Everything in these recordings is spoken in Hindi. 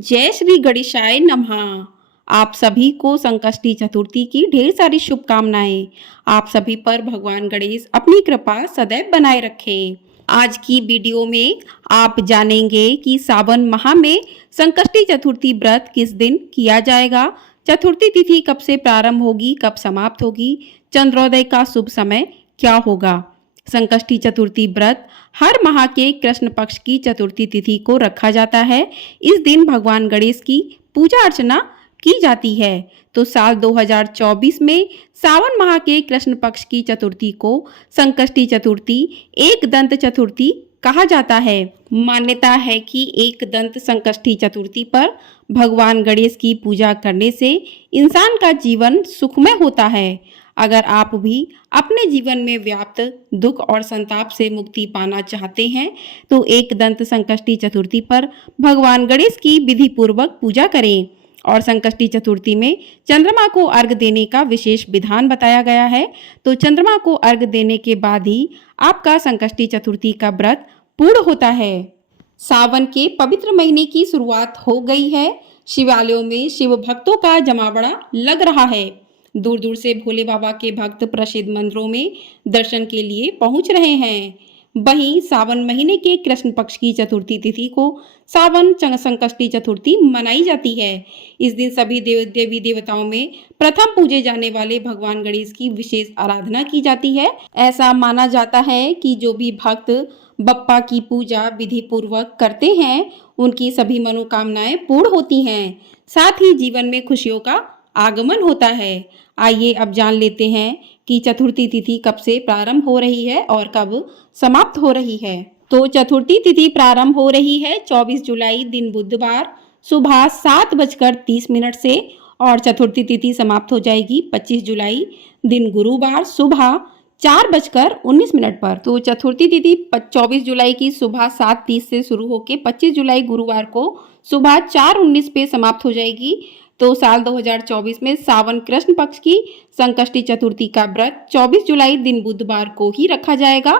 जय श्री गणेशाय नमः। आप सभी को संकष्टी चतुर्थी की ढेर सारी शुभकामनाएं। आप सभी पर भगवान गणेश अपनी कृपा सदैव बनाए रखें। आज की वीडियो में आप जानेंगे कि सावन माह में संकष्टी चतुर्थी व्रत किस दिन किया जाएगा, चतुर्थी तिथि कब से प्रारंभ होगी, कब समाप्त होगी, चंद्रोदय का शुभ समय क्या होगा। संकष्टी चतुर्थी व्रत हर माह के कृष्ण पक्ष की चतुर्थी तिथि को रखा जाता है। इस दिन भगवान गणेश की पूजा अर्चना की जाती है। तो साल 2024 में सावन माह के कृष्ण पक्ष की चतुर्थी को संकष्टी चतुर्थी एक दंत चतुर्थी कहा जाता है। मान्यता है कि एक दंत संकष्टी चतुर्थी पर भगवान गणेश की पूजा करने से इंसान का जीवन सुखमय होता है। अगर आप भी अपने जीवन में व्याप्त दुख और संताप से मुक्ति पाना चाहते हैं तो एक दंत संकष्टी चतुर्थी पर भगवान गणेश की विधि पूर्वक पूजा करें। और संकष्टी चतुर्थी में चंद्रमा को अर्घ देने का विशेष विधान बताया गया है। तो चंद्रमा को अर्घ देने के बाद ही आपका संकष्टी चतुर्थी का व्रत पूर्ण होता है। सावन के पवित्र महीने की शुरुआत हो गई है। शिवालयों में शिव भक्तों का जमावड़ा लग रहा है। दूर दूर से भोले बाबा के भक्त प्रसिद्ध मंदिरों में दर्शन के लिए पहुंच रहे हैं। वहीं सावन महीने के कृष्ण पक्ष की चतुर्थी तिथि को सावन संकष्टी चतुर्थी मनाई जाती है। इस दिन सभी देवी देवताओं में प्रथम पूजे जाने वाले भगवान गणेश की विशेष आराधना की जाती है। ऐसा माना जाता है कि जो भी भक्त बप्पा की पूजा विधि पूर्वक करते हैं उनकी सभी मनोकामनाएं पूर्ण होती हैं, साथ ही जीवन में खुशियों का आगमन होता है। आइए अब जान लेते हैं कि चतुर्थी तिथि कब से प्रारंभ हो रही है और कब समाप्त हो रही है। तो चतुर्थी तिथि प्रारंभ हो रही है 24 जुलाई दिन बुधवार सुबह 7:30 से और चतुर्थी तिथि समाप्त हो जाएगी 25 जुलाई दिन गुरुवार सुबह 4:19 पर। तो चतुर्थी तिथि 24 जुलाई की सुबह 7:30 से शुरू होकर 25 जुलाई गुरुवार को सुबह 4:19 पे समाप्त हो जाएगी। तो साल 2024 में सावन कृष्ण पक्ष की संकष्टी चतुर्थी का व्रत 24 जुलाई दिन बुधवार को ही रखा जाएगा,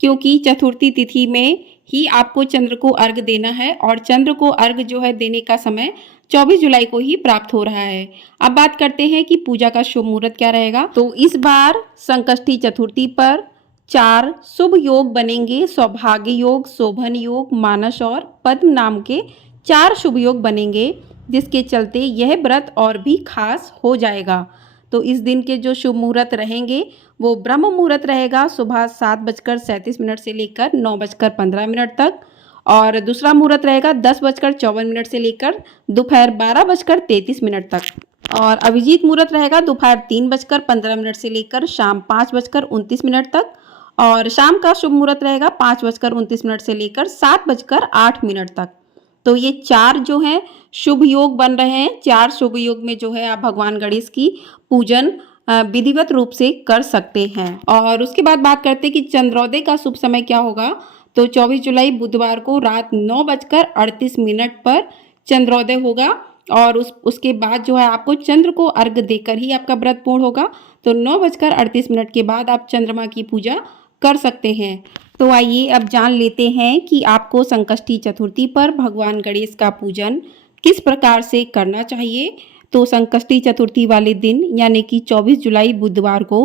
क्योंकि चतुर्थी तिथि में ही आपको चंद्र को अर्घ देना है और चंद्र को अर्घ जो है देने का समय 24 जुलाई को ही प्राप्त हो रहा है। अब बात करते हैं कि पूजा का शुभ मुहूर्त क्या रहेगा। तो इस बार संकष्टी चतुर्थी पर 4 शुभ योग बनेंगे। सौभाग्य योग, शोभन योग, मानस और पद्म नाम के 4 शुभ योग बनेंगे, जिसके चलते यह व्रत और भी खास हो जाएगा। तो इस दिन के जो शुभ मुहूर्त रहेंगे वो ब्रह्म मुहूर्त रहेगा सुबह 7:37 से लेकर 9:15 तक, और दूसरा मुहूर्त रहेगा 10:54 से लेकर दोपहर 12:33 तक, और अभिजीत मुहूर्त रहेगा दोपहर 3:15 से लेकर शाम 5:29 तक, और शाम का शुभ मुहूर्त रहेगा 5:29 से लेकर 7:08 तक। तो ये 4 जो हैं शुभ योग बन रहे हैं। 4 शुभ योग में जो है आप भगवान गणेश की पूजन विधिवत रूप से कर सकते हैं। और उसके बाद बात करते हैं कि चंद्रोदय का शुभ समय क्या होगा। तो 24 जुलाई बुधवार को रात 9:38 पर चंद्रोदय होगा, और उसके बाद जो है आपको चंद्र को अर्घ देकर ही आपका व्रत पूर्ण होगा। तो 9:38 के बाद आप चंद्रमा की पूजा कर सकते हैं। तो आइए अब जान लेते हैं कि आपको संकष्टी चतुर्थी पर भगवान गणेश का पूजन किस प्रकार से करना चाहिए। तो संकष्टी चतुर्थी वाले दिन यानी कि 24 जुलाई बुधवार को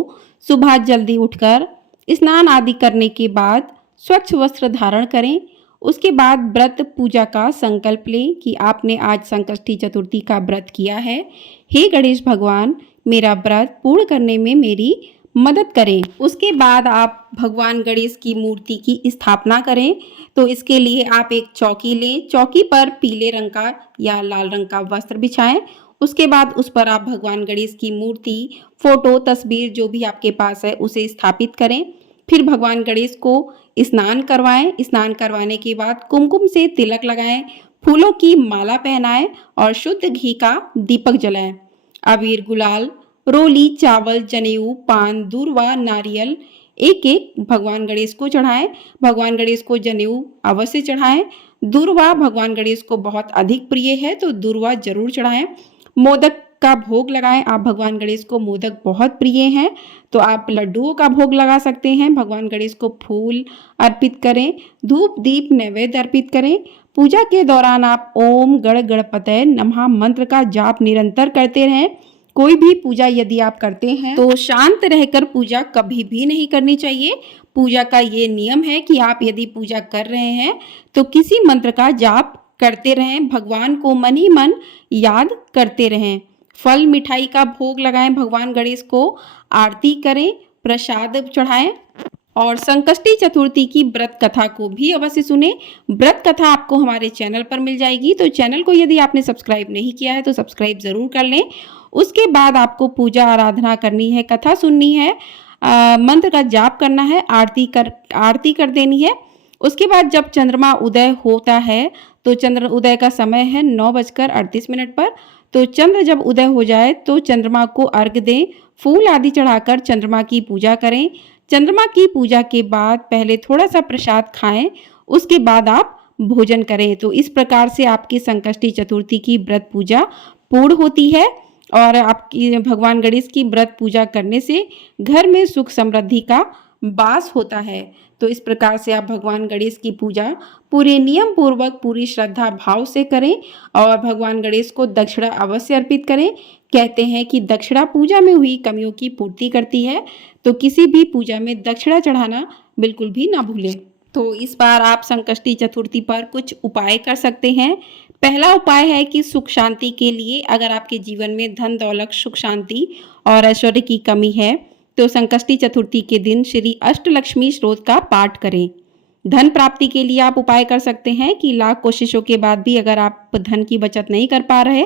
सुबह जल्दी उठकर स्नान आदि करने के बाद स्वच्छ वस्त्र धारण करें। उसके बाद व्रत पूजा का संकल्प लें कि आपने आज संकष्टी चतुर्थी का व्रत किया है। हे गणेश भगवान, मेरा व्रत पूर्ण करने में मेरी मदद करें। उसके बाद आप भगवान गणेश की मूर्ति की स्थापना करें। तो इसके लिए आप एक चौकी लें। चौकी पर पीले रंग का या लाल रंग का वस्त्र बिछाएं। उसके बाद उस पर आप भगवान गणेश की मूर्ति, फोटो, तस्वीर जो भी आपके पास है उसे स्थापित करें। फिर भगवान गणेश को स्नान करवाएं। स्नान करवाने के बाद कुमकुम से तिलक लगाएं, फूलों की माला पहनाएं और शुद्ध घी का दीपक जलाएं। अबीर, गुलाल, रोली, चावल, जनेऊ, पान, दूर्वा, नारियल एक एक भगवान गणेश को चढ़ाएं। भगवान गणेश को जनेऊ अवश्य चढ़ाएं। दूर्वा भगवान गणेश को बहुत अधिक प्रिय है, तो दूर्वा जरूर चढ़ाएं। मोदक का भोग लगाएं। आप भगवान गणेश को मोदक बहुत प्रिय हैं, तो आप लड्डुओं का भोग लगा सकते हैं। भगवान गणेश को फूल अर्पित करें, धूप दीप नैवेद्य अर्पित करें। पूजा के दौरान आप ओम गण गणपतये नमः मंत्र का जाप निरंतर करते रहें। कोई भी पूजा यदि आप करते हैं तो शांत रहकर पूजा कभी भी नहीं करनी चाहिए। पूजा का ये नियम है कि आप यदि पूजा कर रहे हैं तो किसी मंत्र का जाप करते रहें, भगवान को मन ही मन याद करते रहें। फल मिठाई का भोग लगाएं भगवान गणेश को, आरती करें, प्रसाद चढ़ाएं और संकष्टी चतुर्थी की व्रत कथा को भी अवश्य सुने। व्रत कथा आपको हमारे चैनल पर मिल जाएगी, तो चैनल को यदि आपने सब्सक्राइब नहीं किया है तो सब्सक्राइब जरूर कर लें। उसके बाद आपको पूजा आराधना करनी है, कथा सुननी है, मंत्र का जाप करना है, आरती कर देनी है। उसके बाद जब चंद्रमा उदय होता है तो चंद्र उदय का समय है 9:38 पर। तो चंद्र जब उदय हो जाए तो चंद्रमा को अर्घ्य दें, फूल आदि चढ़ाकर चंद्रमा की पूजा करें। चंद्रमा की पूजा के बाद पहले थोड़ा सा प्रसाद खाएं, उसके बाद आप भोजन करें। तो इस प्रकार से आपकी संकष्टी चतुर्थी की व्रत पूजा पूर्ण होती है और आपकी भगवान गणेश की व्रत पूजा करने से घर में सुख समृद्धि का वास होता है। तो इस प्रकार से आप भगवान गणेश की पूजा पूरे नियम पूर्वक पूरी श्रद्धा भाव से करें और भगवान गणेश को दक्षिणा अवश्य अर्पित करें। कहते हैं कि दक्षिणा पूजा में हुई कमियों की पूर्ति करती है, तो किसी भी पूजा में दक्षिणा चढ़ाना बिल्कुल भी ना भूलें। तो इस बार आप संकष्टी चतुर्थी पर कुछ उपाय कर सकते हैं। पहला उपाय है कि सुख शांति के लिए अगर आपके जीवन में धन दौलत सुख शांति और ऐश्वर्य की कमी है तो संकष्टी चतुर्थी के दिन श्री अष्टलक्ष्मी स्तोत्र का पाठ करें। धन प्राप्ति के लिए आप उपाय कर सकते हैं कि लाख कोशिशों के बाद भी अगर आप धन की बचत नहीं कर पा रहे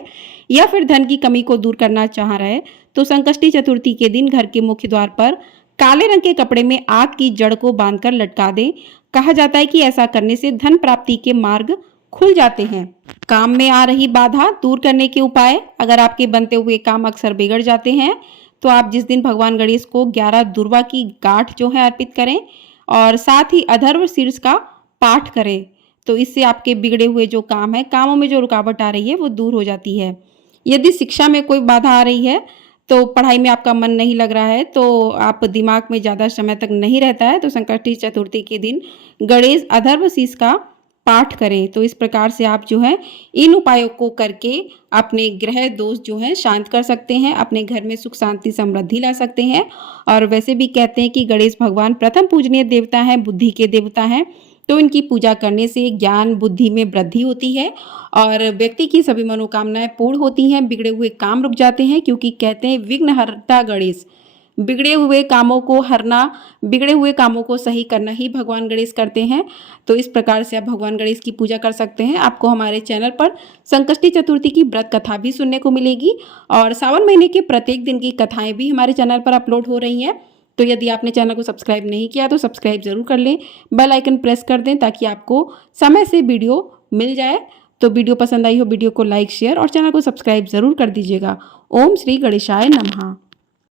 या फिर धन की कमी को दूर करना चाह रहे तो संकष्टी चतुर्थी के दिन घर के मुख्य द्वार पर काले रंग के कपड़े में आग की जड़ को बांधकर लटका दें। कहा जाता है कि ऐसा करने से धन प्राप्ति के मार्ग खुल जाते हैं। काम में आ रही बाधा दूर करने के उपाय, अगर आपके बनते हुए काम अक्सर बिगड़ जाते हैं तो आप जिस दिन भगवान गणेश को 11 दुर्वा की गांठ जो है अर्पित करें और साथ ही अथर्व शीर्ष का पाठ करें। तो इससे आपके बिगड़े हुए जो काम है, कामों में जो रुकावट आ रही है वो दूर हो जाती है। यदि शिक्षा में कोई बाधा आ रही है तो पढ़ाई में आपका मन नहीं लग रहा है, तो आप दिमाग में ज़्यादा समय तक नहीं रहता है, तो संकष्टी चतुर्थी के दिन गणेश अथर्व शीर्ष का पाठ करें। तो इस प्रकार से आप जो है इन उपायों को करके अपने ग्रह दोष जो है शांत कर सकते हैं, अपने घर में सुख शांति समृद्धि ला सकते हैं। और वैसे भी कहते हैं कि गणेश भगवान प्रथम पूजनीय देवता हैं, बुद्धि के देवता हैं, तो इनकी पूजा करने से ज्ञान बुद्धि में वृद्धि होती है और व्यक्ति की सभी मनोकामनाएं पूर्ण होती हैं, बिगड़े हुए काम रुक जाते हैं। क्योंकि कहते हैं विघ्नहर्ता गणेश, बिगड़े हुए कामों को हरना, बिगड़े हुए कामों को सही करना ही भगवान गणेश करते हैं। तो इस प्रकार से आप भगवान गणेश की पूजा कर सकते हैं। आपको हमारे चैनल पर संकष्टी चतुर्थी की व्रत कथा भी सुनने को मिलेगी और सावन महीने के प्रत्येक दिन की कथाएं भी हमारे चैनल पर अपलोड हो रही हैं। तो यदि आपने चैनल को सब्सक्राइब नहीं किया तो सब्सक्राइब जरूर कर लें, बेल आइकन प्रेस कर दें ताकि आपको समय से वीडियो मिल जाए। तो वीडियो पसंद आई हो वीडियो को लाइक शेयर और चैनल को सब्सक्राइब जरूर कर दीजिएगा। ओम श्री गणेशाय नमः।